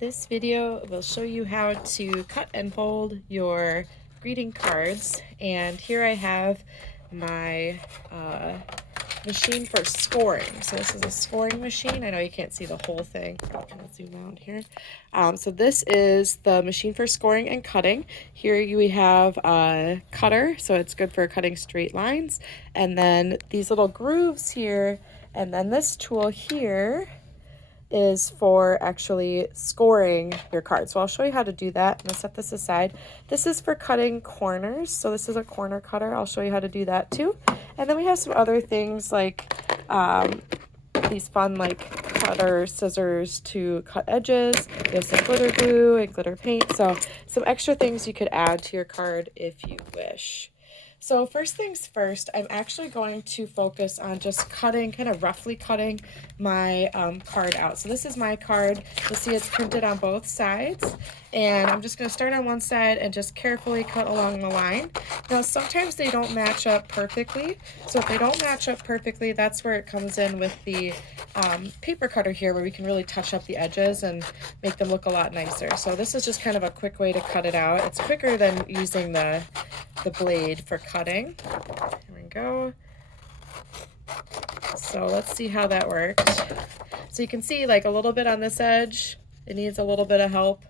This video will show you how to cut and fold your greeting cards, and here I have my machine for scoring. So this is a scoring machine. I know you can't see the whole thing. I'll kind of zoom out here. So this is the machine for scoring and cutting. Here we have a cutter, so it's good for cutting straight lines, and then these little grooves here, and then this tool here is for actually scoring your cards. So I'll show you how to do that. I'm gonna set this aside. This is for cutting corners. So this is a corner cutter. I'll show you how to do that too. And then we have some other things like these fun like cutter scissors to cut edges. We have some glitter glue and glitter paint. So some extra things you could add to your card if you wish. So first things first, I'm actually going to focus on just cutting, kind of roughly cutting my card out. So this is my card. You'll see it's printed on both sides. And I'm just going to start on one side and just carefully cut along the line. Now, sometimes they don't match up perfectly. So if they don't match up perfectly, that's where it comes in with the paper cutter here, where we can really touch up the edges and make them look a lot nicer. So this is just kind of a quick way to cut it out. It's quicker than using the blade for cutting. Here we go. So let's see how that works. So you can see like a little bit on this edge. It needs a little bit of help,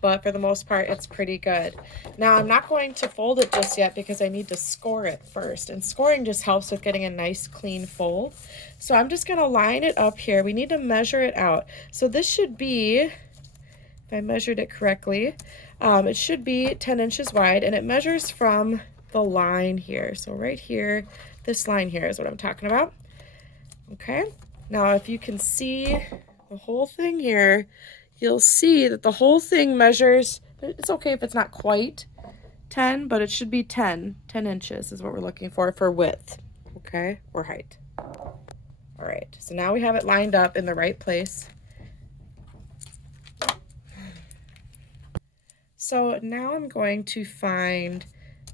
but for the most part, it's pretty good. Now I'm not going to fold it just yet because I need to score it first. And scoring just helps with getting a nice clean fold. So I'm just gonna line it up here. We need to measure it out. So this should be, if I measured it correctly, it should be 10 inches wide, and it measures from the line here. So right here, this line here is what I'm talking about. Okay, now if you can see the whole thing here, you'll see that the whole thing measures, it's okay if it's not quite 10, but it should be 10 inches is what we're looking for width, okay, or height. All right, so now we have it lined up in the right place. So now I'm going to find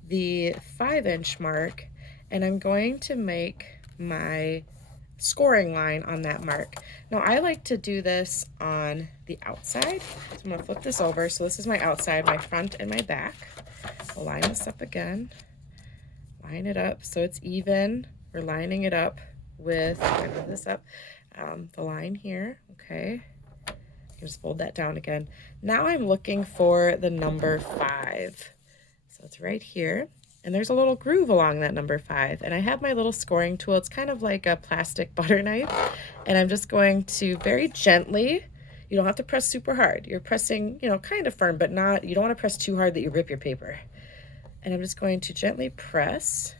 the 5-inch mark, and I'm going to make my scoring line on that mark. Now I like to do this on the outside. So I'm gonna flip this over. So this is my outside, my front and my back. I'll line this up again, line it up so it's even. We're lining it up with, move this up, the line here, okay. Just fold that down again. Now I'm looking for the number 5. So it's right here. And there's a little groove along that number 5. And I have my little scoring tool. It's kind of like a plastic butter knife. And I'm just going to very gently, you don't have to press super hard. You're pressing, you know, kind of firm, but not, you don't want to press too hard that you rip your paper. And I'm just going to gently press.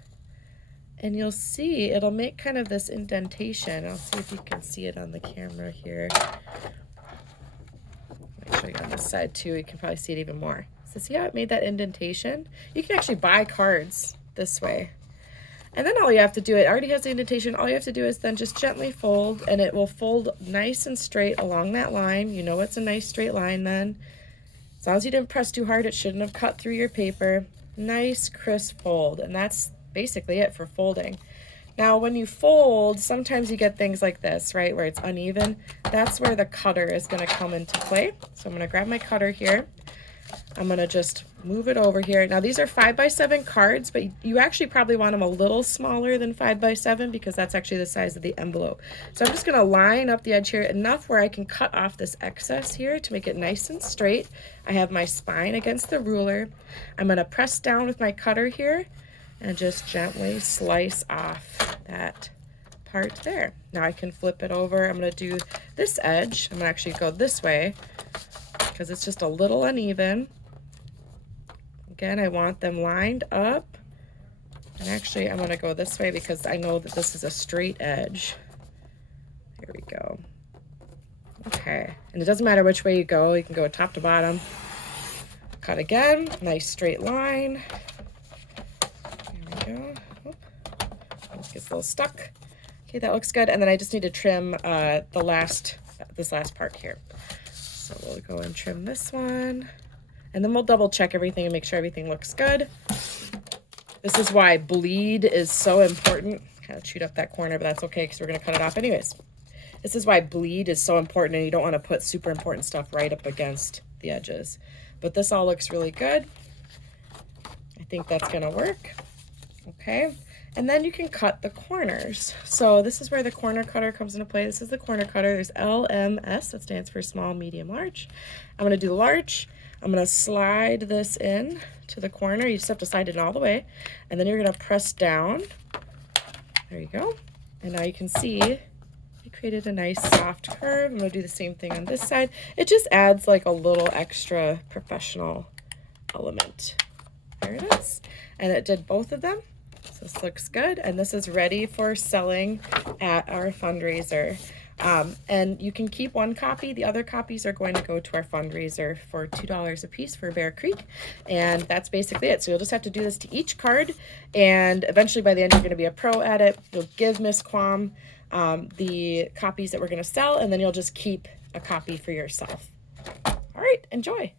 And you'll see it'll make kind of this indentation. I'll see if you can see it on the camera here. Show you on this side too, you can probably see it even more. So see how it made that indentation? You can actually buy cards this way. And then all you have to do, it already has the indentation, all you have to do is then just gently fold, and it will fold nice and straight along that line. You know it's a nice straight line then. As long as you didn't press too hard, it shouldn't have cut through your paper. Nice crisp fold, and that's basically it for folding. Now, when you fold, sometimes you get things like this, right, where it's uneven. That's where the cutter is going to come into play. So I'm going to grab my cutter here. I'm going to just move it over here. Now, these are 5x7 cards, but you actually probably want them a little smaller than 5x7 because that's actually the size of the envelope. So I'm just going to line up the edge here enough where I can cut off this excess here to make it nice and straight. I have my spine against the ruler. I'm going to press down with my cutter here and just gently slice off that part there. Now I can flip it over. I'm going to do this edge. I'm going to actually go this way because it's just a little uneven. Again, I want them lined up. And actually, I'm going to go this way because I know that this is a straight edge. Here we go. Okay, and it doesn't matter which way you go. You can go top to bottom. Cut again. Nice straight line. Go. It gets a little stuck. Okay, that looks good. And then I just need to trim this last part here. So we'll go and trim this one. And then we'll double check everything and make sure everything looks good. This is why bleed is so important. Kind of chewed up that corner, but that's okay because we're going to cut it off anyways. This is why bleed is so important, and you don't want to put super important stuff right up against the edges. But this all looks really good. I think that's gonna work. Okay, and then you can cut the corners. So this is where the corner cutter comes into play. This is the corner cutter. There's LMS, that stands for small, medium, large. I'm gonna do large. I'm gonna slide this in to the corner. You just have to slide it all the way, and then you're gonna press down. There you go. And now you can see I created a nice soft curve. I'm gonna do the same thing on this side. It just adds like a little extra professional element. There it is. And it did both of them. So this looks good. And this is ready for selling at our fundraiser. And you can keep one copy. The other copies are going to go to our fundraiser for $2 a piece for Bear Creek. And that's basically it. So you'll just have to do this to each card. And eventually by the end, you're going to be a pro at it. You'll give Miss Quam the copies that we're going to sell, and then you'll just keep a copy for yourself. All right, enjoy.